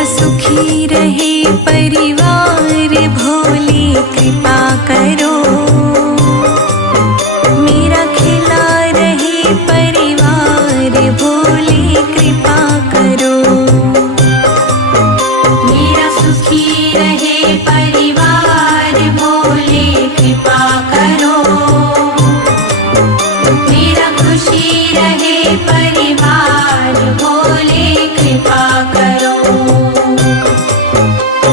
मेरा सुखी रहे परिवार भोले कृपा करो। मेरा खिला रहे परिवार भोले कृपा करो। मेरा सुखी रहे परिवार भोले कृपा करो। मेरा खुशी रहे परिवार भोले कृपा करो।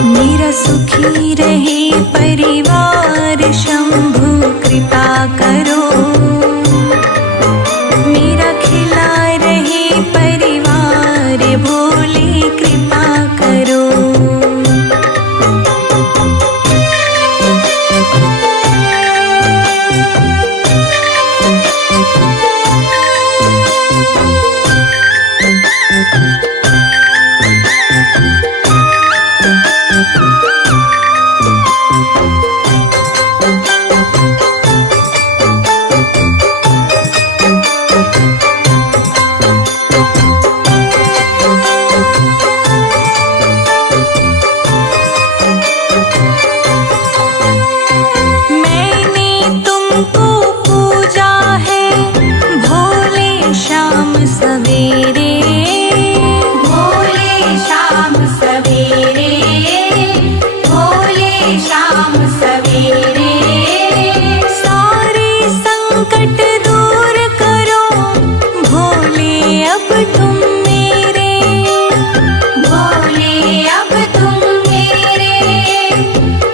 मेरा सुखी रहे परिवार शंभु कृपा करो। मेरा खिला रहे परिवार भोले कृपा करो। मैंने तुमको पूजा है भोले शाम सवेरे। भोले शाम सवेरे। भोले शाम सवेरे। सारे संकट दूर करो भोले अब तुम मेरे। भोले अब तुम मेरे।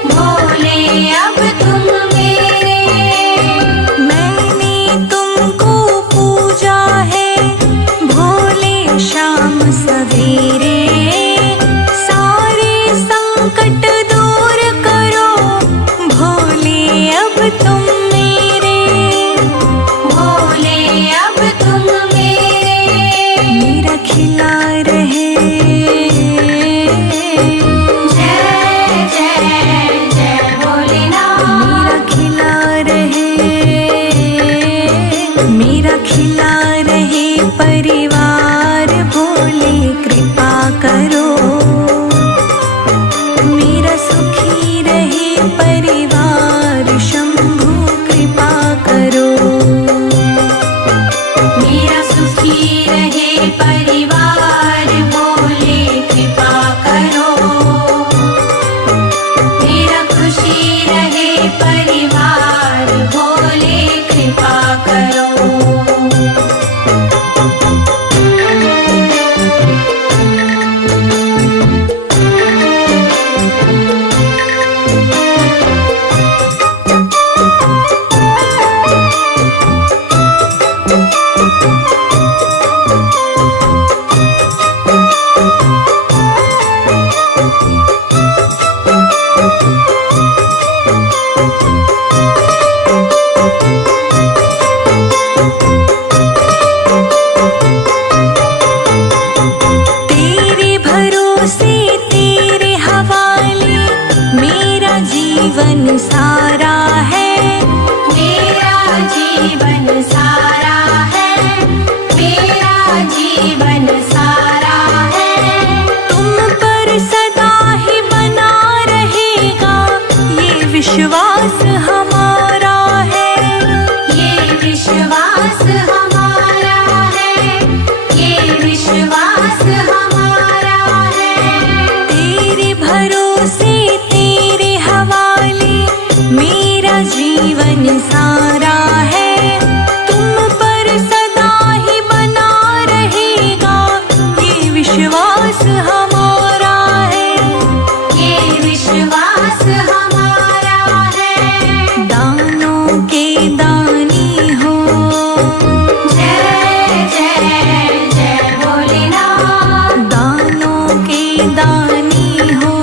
भोले अब तुम मेरे। मैंने तुमको पूजा है भोले शाम सवेरे। सारे संकट दूर करो भोले अब तुम मेरे। भोले अब तुम मेरे। मेरा खिला रहे जय जय जय भोलेनाथ। मेरा खिला रहे। मेरा खिला रहे परिवार भोले कृपा करो। मेरा सुखी रहे परिवार शंभु कृपा करो। मेरा सुखी रहे परिवार भोले कृपा करो। मेरा खुशी रहे परिवार भोले कृपा करो। तेरे भरोसे तेरे हवाले मेरा जीवन सारा है। मेरा जीवन सारा है। मेरा जीवन सारा है। तुम पर सदा ही बना रहेगा ये विश्वास हमारा है। ये विश्वास हमारा है। ये विश्वास हमारा है। तेरे भरोसे तेरे हवाले मेरा जीवन सारा है। तुम पर सदा ही बना रहेगा ये विश्वास हमारा है। ये विश्वास हमारा है। दानों के दानी हो जय जय जय भोलेनाथ। दानों के दानी हो।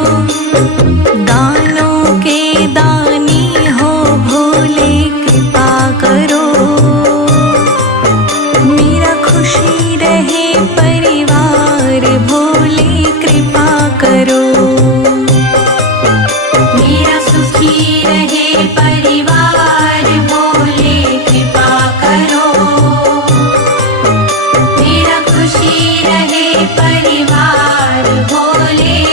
दानों के दानी हो भोले कृपा करो। मेरा खुशी रहे परिवार भोले कृपा करो। मेरा सुखी रहे परिवार भोले कृपा करो। मेरा खुशी रहे परिवार भोले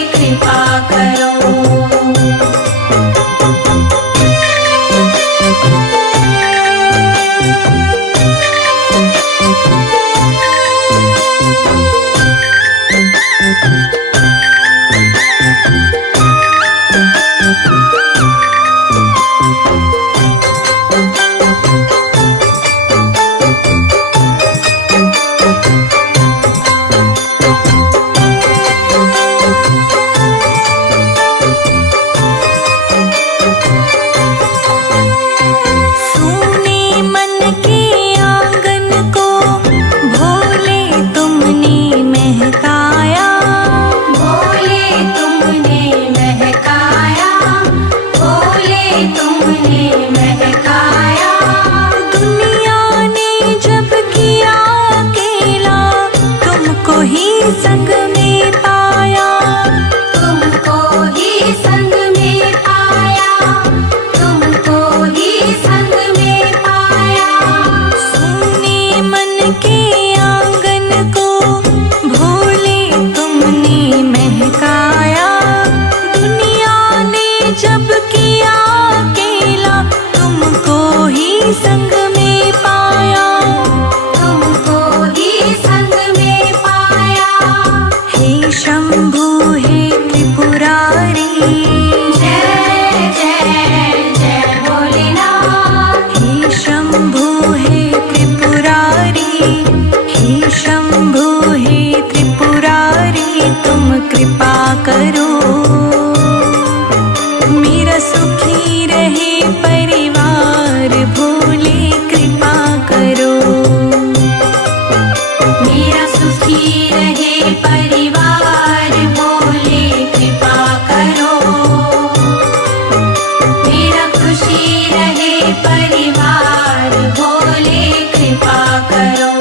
सुने मन के आंगन को भोले तुमने महकाया, भोले तुमने महकाया, भोले तुमने महकाया। दुनिया ने जब किया अकेला तुमको ही संग में पाया, तुमको ही संग में पाया, तुमको ही संग में पाया। सुने मन के आंगन को भोले तुमने महकाया, दुनिया ने जब किया अकेला तुमको ही संग में पाया, तुमको ही संग में पाया। हे शंभु हे त्रिपुरारी, जय जय जय भोलेनाथ। हे शंभु हे त्रिपुरारी, हे शंभु हे त्रिपुरारी, तुम कृपा करो मेरा सुखी रहे परिवार, भोले कृपा करो। मेरा सुखी रहे परिवार, भोले कृपा करो। मेरा खुशी रहे परिवार, भोले कृपा करो।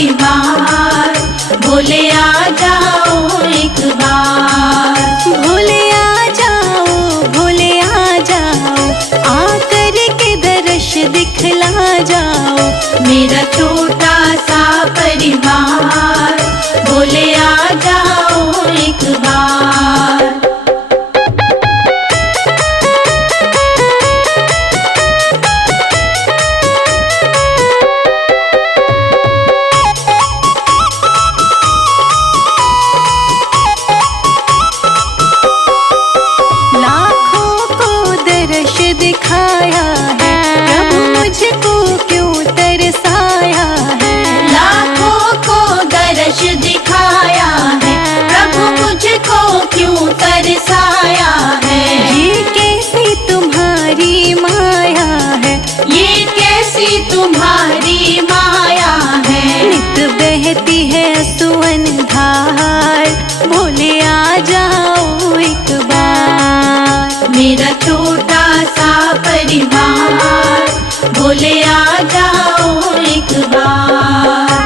परिवार, भोले आ जाओ एक बार। भोले आ जाओ, भोले आ जाओ, आकर के दर्श दिखला जाओ। मेरा छोटा सा परिवार, भोले आ जाओ एक बार। दिखाया है प्रभु मुझको क्यों तरसाया है। लाखों को दर्श दिखाया है, प्रभु मुझको क्यों तरसाया है। ये कैसी तुम्हारी माया है, ये कैसी तुम्हारी माया है। नित बहती है सुवन धार, भोले आ जाओ एक बार। मेरा छोटा सा परिवार, भोले आ जाओ एक बार।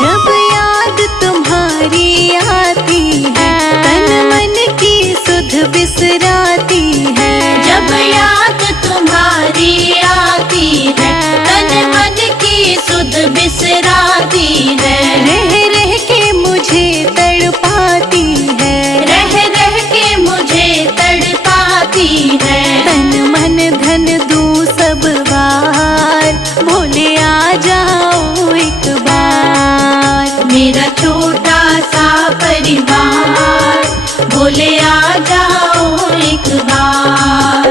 जब याद तुम्हारी आती है, तन मन की सुध बिसराती है। जब याद तुम्हारी आती है, तन मन की सुध बिसराती है। रह रह के मुझे तड़पाती है, रह रह के मुझे तड़पाती है। तन मन धन दूं सब बार, भोले आ जाओ एक बार। मेरा छोटा सा परिवार, भोले आ जाओ एक बार।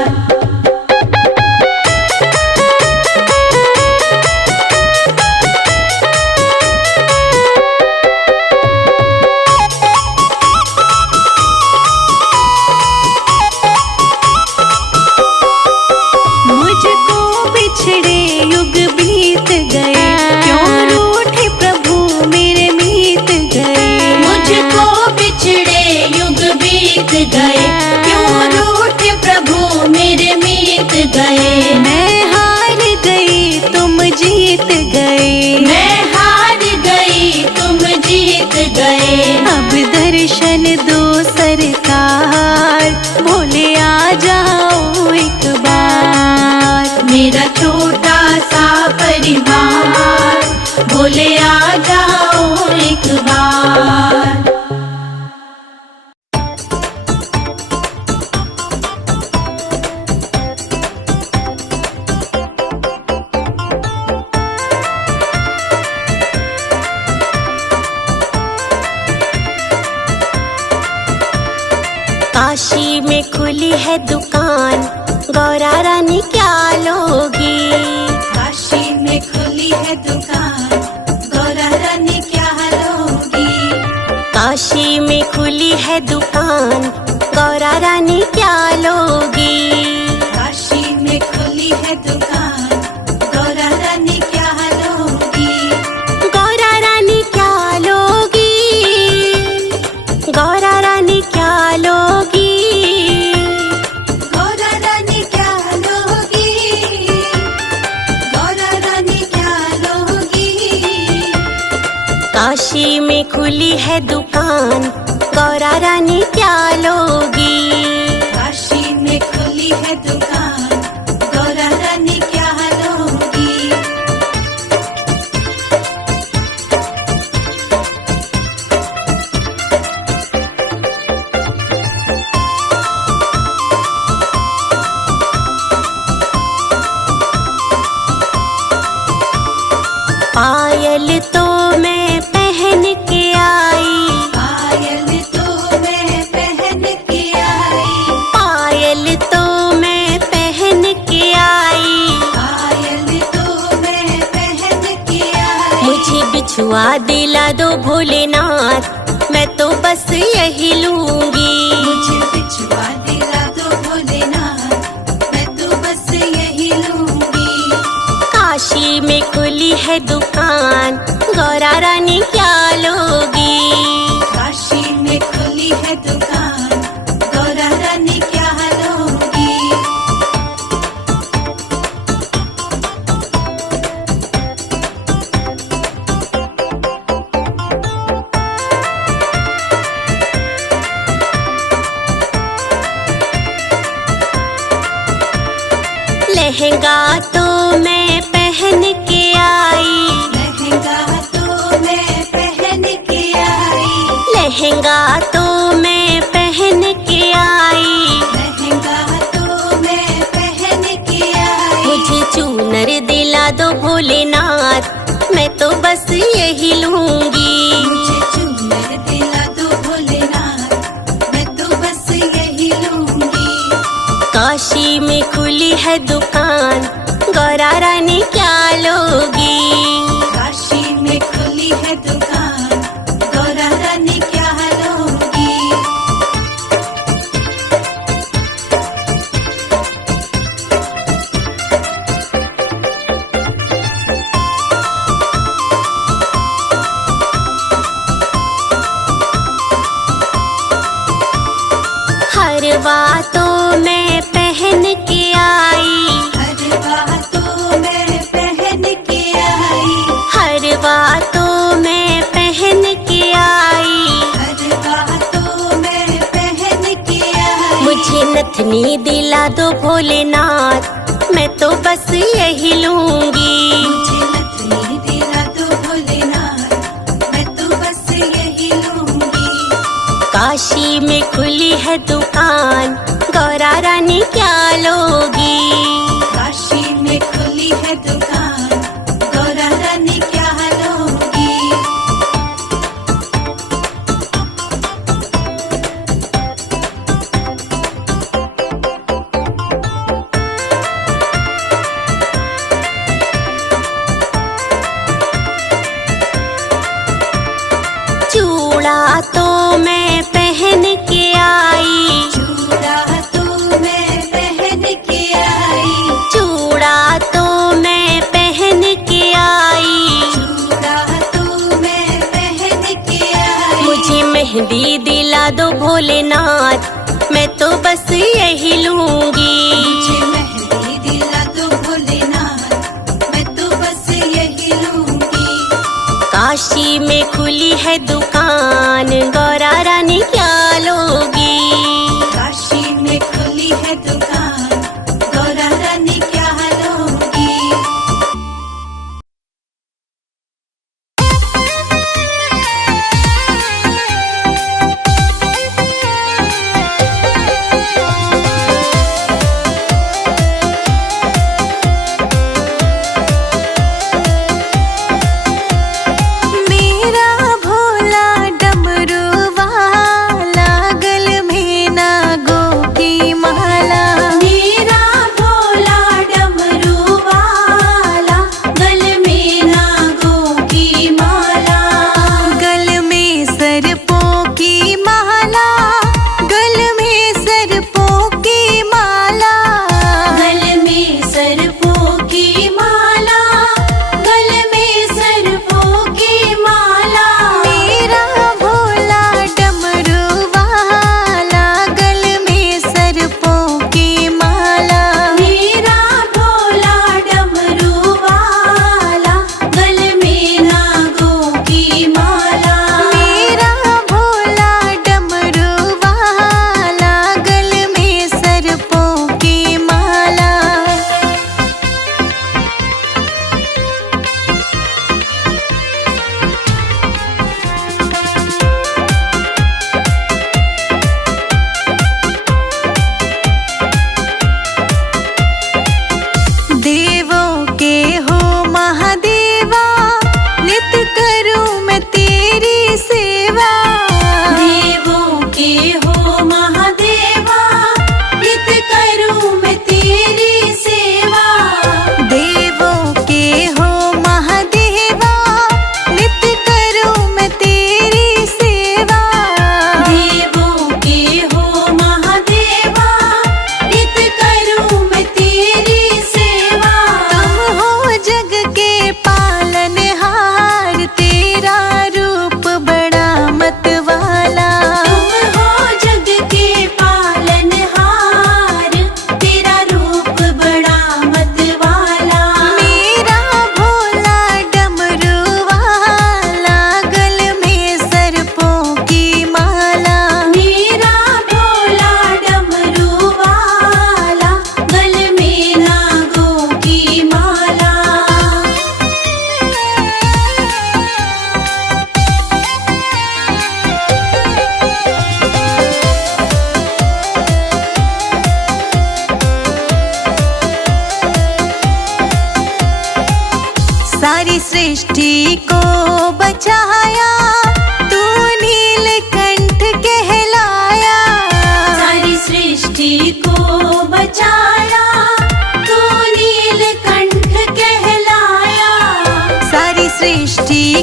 मुझको बिछड़े युग बीत गए, क्यों रूठे प्रभु मेरे मीत गए। मुझको बिछड़े युग बीत गए, क्यों रूठे प्रभु मेरे मीत गए। मैं हार गई तुम जीत गए, मैं हार गई तुम जीत गए। अब दर्शन दो सरकार, भोले आ जाओ एक बार। मेरा छोटा सा परिवार, भोले आ जाओ एक बार। काशी में खुली है दुकान, गौरा रानी क्या लोगी। काशी में खुली है दुकान, गौरा रानी क्या लोगी। काशी में खुली है दुकान, गौरा रानी क्या लोगी। काशी में खुली है दुकान, गौरा रानी क्या लोगी। गौरा रानी क्या लोगी, गौरा रानी क्या लोगी। गौरा रानी क्या लोगी, गौरा रानी क्या लोगी। काशी में खुली है दुकान, गौरा रानी क्या लोगी। काशी में खुली है दुकान, गौरा रानी क्या लोगी। पायल तो मैं पहन के आई, पायल तो मैं पहन के आई। पायल तो मैं पहन के आई। पायल तो मैं पहन के आई। मुझे बिछुआ दिला दो भोलेनाथ, मैं तो बस यही लूंगी। मुझे बिछुआ दिला दो भोलेनाथ, मैं तो बस यही लूंगी। काशी में खुली है दुकान, गौरा रानी क्या लो। बस यही लूंगी। मुझे चूनर दिला दो भोलेनाथ, मैं तो बस यही लूंगी। काशी में खुली है दुकान, गौरा रानी क्या लोगी? काशी में खुली है दुकान, गौरा रानी क्या लोगी? हर बातों में पहन के आई, हर बातों में पहन के आई, हर बातों में पहन के आई। हर बातों में पहन के आई। मुझे नथनी दिला दो भोलेनाथ, मैं तो बस यही लूंगी। मुझे नथनी दिला दो भोलेनाथ, मैं तो बस यही लूंगी। काशी में खुली है दुकान, गौरा रानी क्या लोगी? काशी में खुली है दुकान, गौरा रानी क्या लोगी? चूड़ा तो मैं पहन के आई, चूड़ा तो मैं पहन के आई, चूड़ा तो मैं पहन के आई। चूड़ा तो मैं पहन के आई। मुझे मेहंदी दिला दो भोलेनाथ, मैं तो बस यही लूंगी। मुझे मेहंदी दिला दो भोलेनाथ, मैं तो बस यही लूंगी। काशी में खुली है दुकान, गौरा रानी क्या लोगी? काशी में खुली है दुकान, गौरा रानी क्या लोगी? मेरा भोला डमरू वाला गल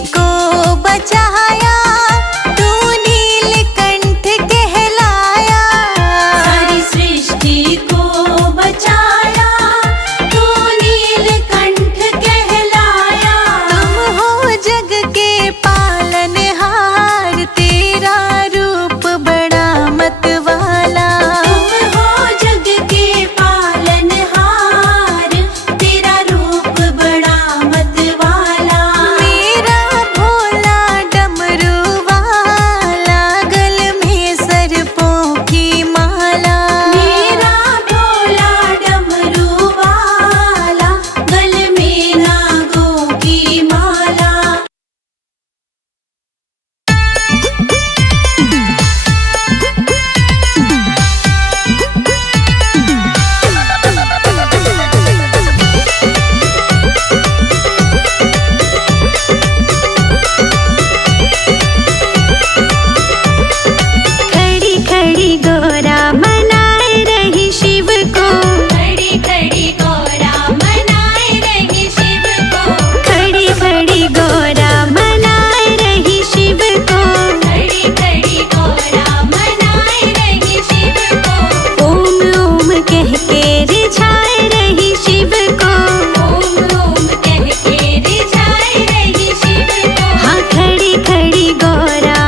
को बचाया, तू नीलकंठ कहलाया। सारी सृष्टि को बचाया, तू नीलकंठ कहलाया। तुम हो जग के पालनहार, तेरा रूप बड़ा मतवाला। तुम हो जग के पालनहार, तेरा रूप बड़ा मतवाला। मेरा भोला डमरू वाला, गल में सर्पों की माला। मेरा भोला डमरू वाला, गल में नागों की माला। खड़ी खड़ी गोरा मनाए रही शिव को, खड़ी खड़ी गौरा मनाए रही शिव को। खड़ी खड़ी गोरा मनाए रही शिव को। खड़ी खड़ी गौरा मनाए रही शिव को। ओम ओम कह के रिझाए रही शिव को। ओम ओम कह के रिझाए रही शिव को। हाँ खड़ी खड़ी गोरा।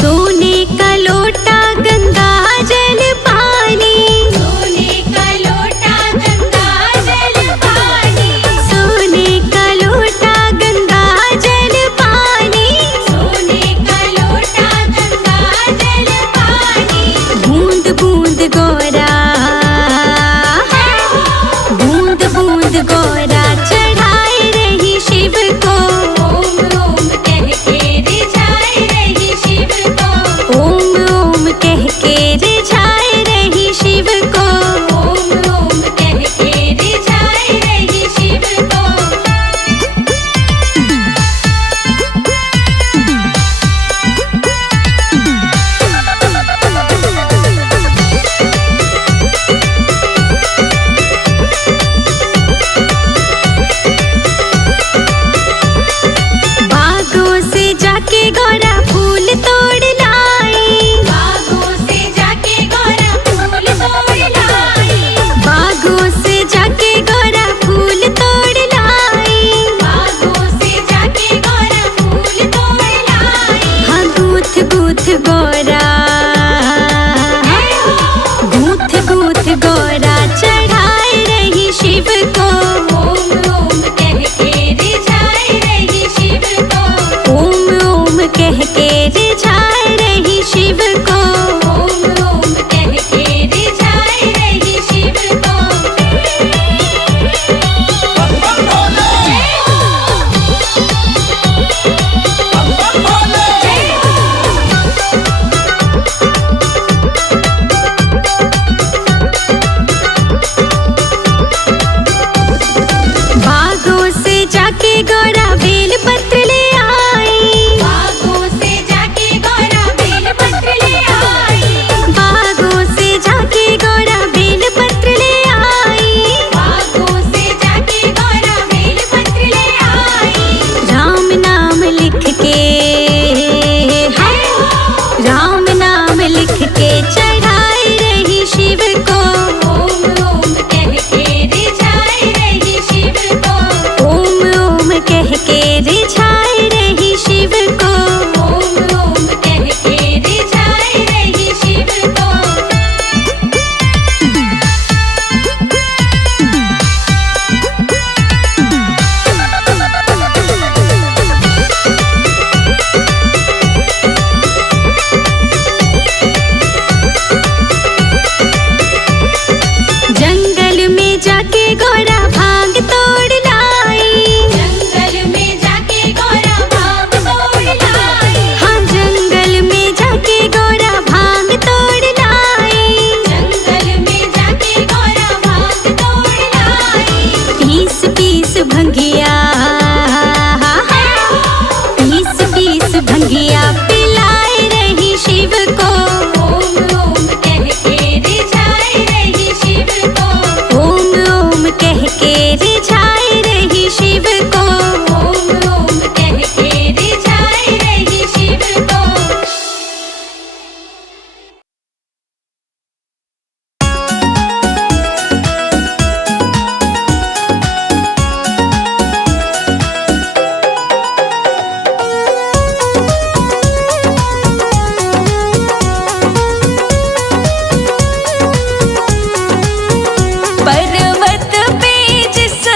सोने का लोटा गंगा जल पानी, सोने का लोटा गंगा जल पानी। सोने का लोटा गंगा जल पानी। सोने का लोटा गंगा जल पानी। बूंद बूंद गोरा, बूंद बूंद गोरा चढ़ाए रही शिव को। ओम ओम कह के रिझाए रही शिव को। ओम ओम कह के रिझाए रही शिव को। ओम ओम कह के रिझाए रही शिव को। पीस भंगिया, पीस पीस भंगिया पिलाए रही शिव को। ओम ओम कह के रिझाए रही शिव को। ओम ओम कह के रिझाए रही शिव को। ओम ओम कह के रिझाए रही शिव को। पर्वत पे जिस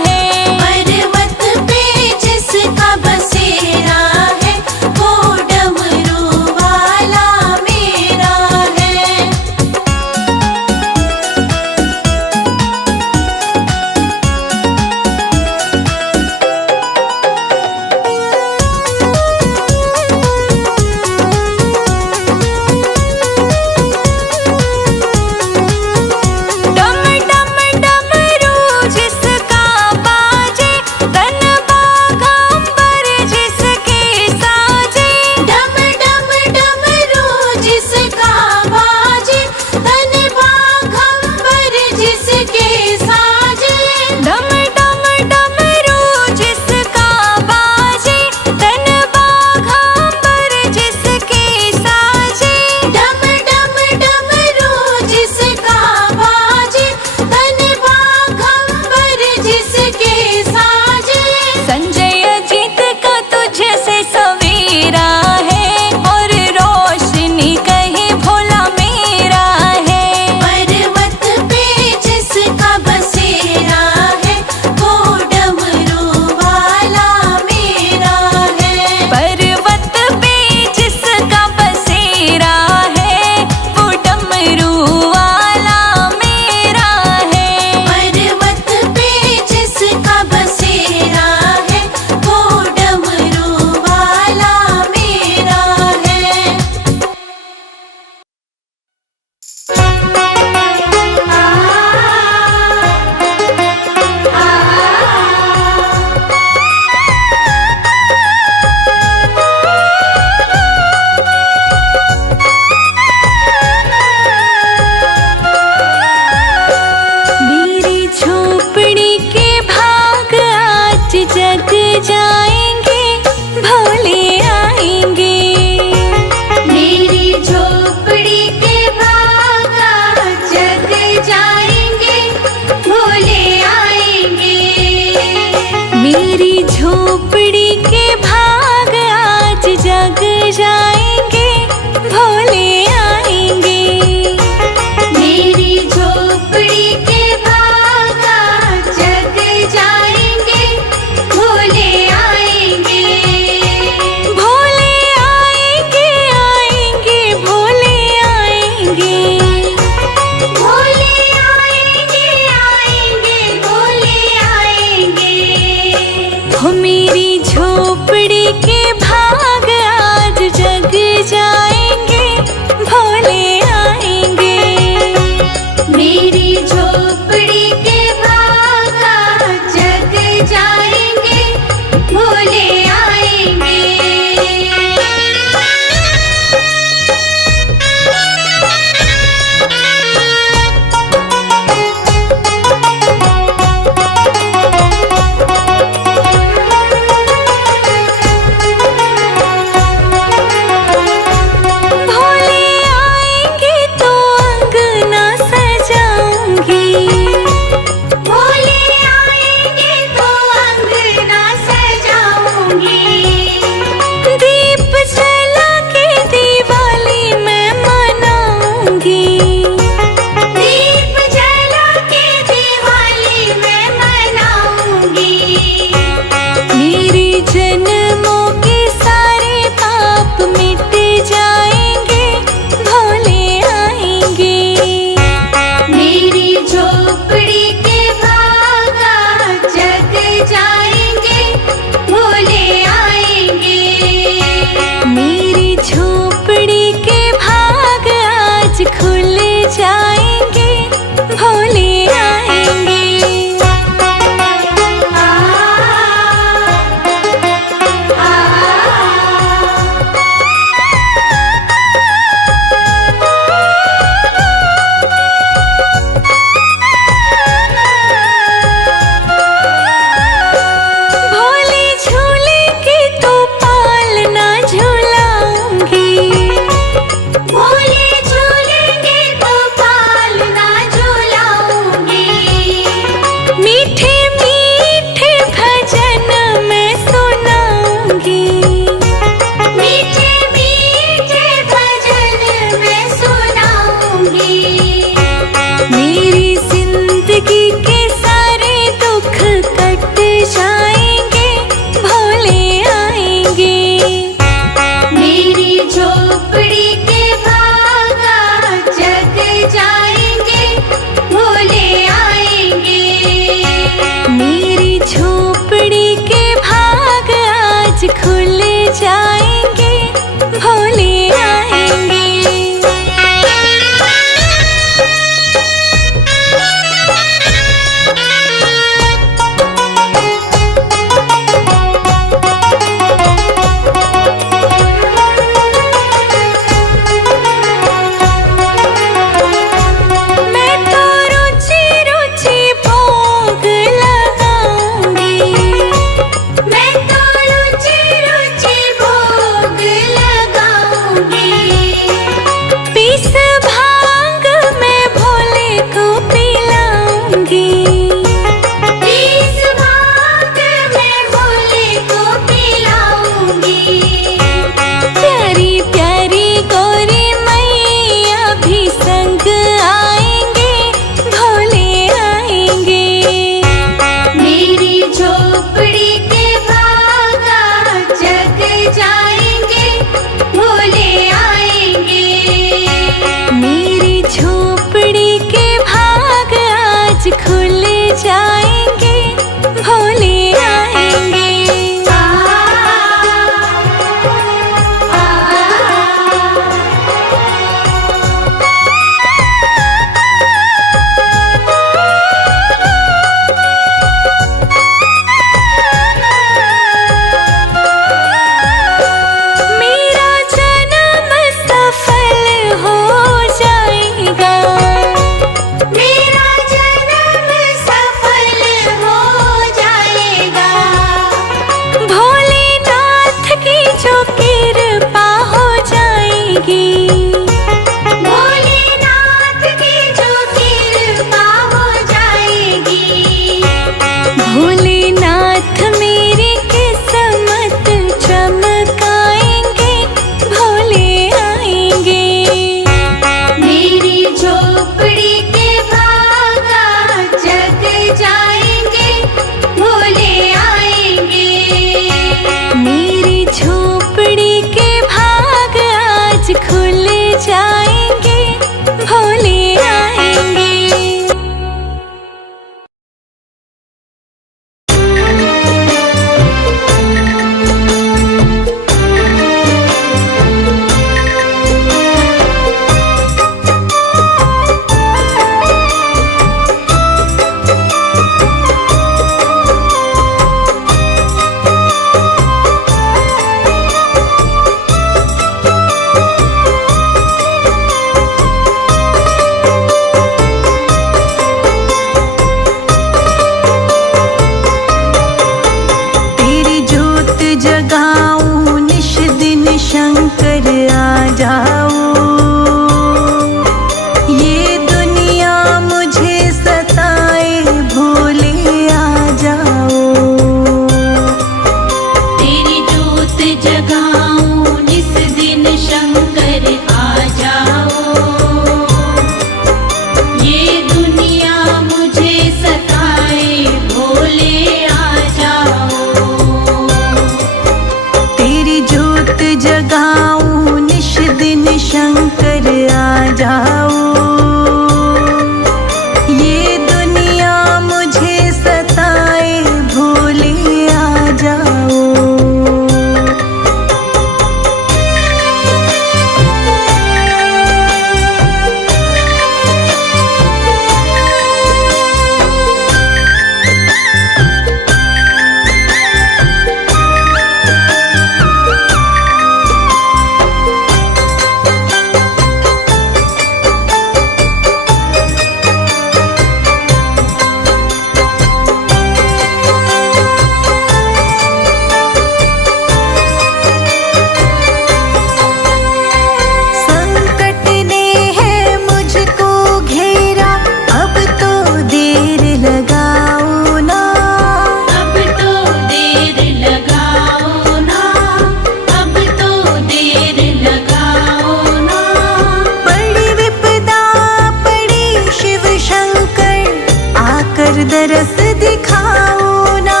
आकर दरस दिखाओ ना,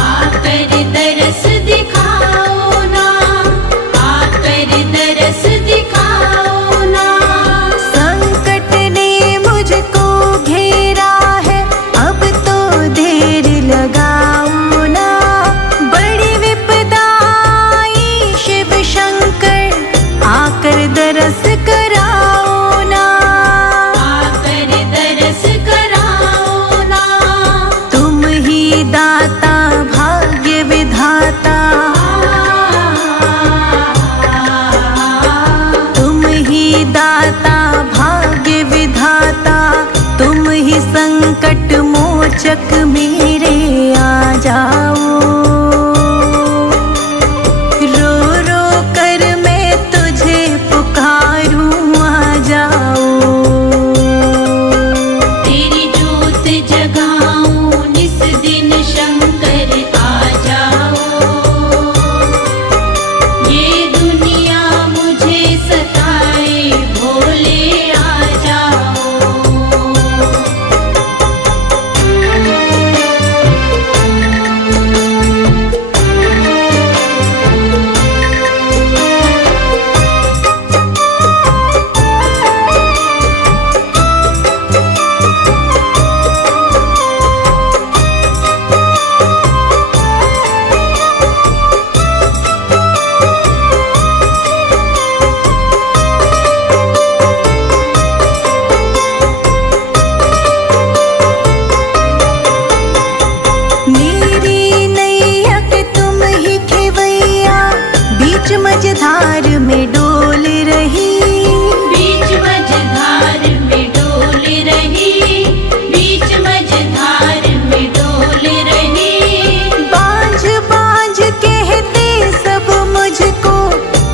आकर दरस दिखाओ ना, आकर दरस दिखाओ ना। संकट ने मुझको घेरा है, अब तो देर लगाओ ना। बड़ी विपदा आई शिव शंकर, आकर दरस कराओ ना, आकर दरस कराओ ना। तुम ही दाता भाग्य विधाता, तुम ही दाता भाग्य विधाता, तुम ही संकट मोचक मेरे आ जाओ। रो रो कर मैं तुझे पुकारूं, आ जाओ। तेरी जोत जगाऊं निस दिन शंकर आ जाओ। ये दुनिया मुझे सताए भोले आ जाओ। मेरी नैया के तुम ही खेवैया, बीच मझधार में डोल रही। बीच मझधार में डोल रही, बीच मझधार में डोल रही। बांझ बांझ कहते सब मुझको,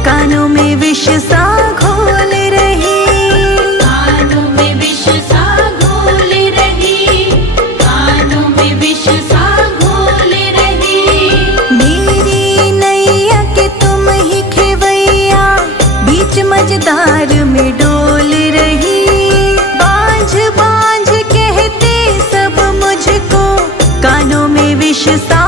कानों में विष सा घोल रही। कानों में विष सा घोल रही, कानों में विष सा घोल रही। मेरी नैया के तुम ही खेवैया, बीच मझधार में डोल रही। बांझ बांझ कहते सब मुझको, कानों में विष सा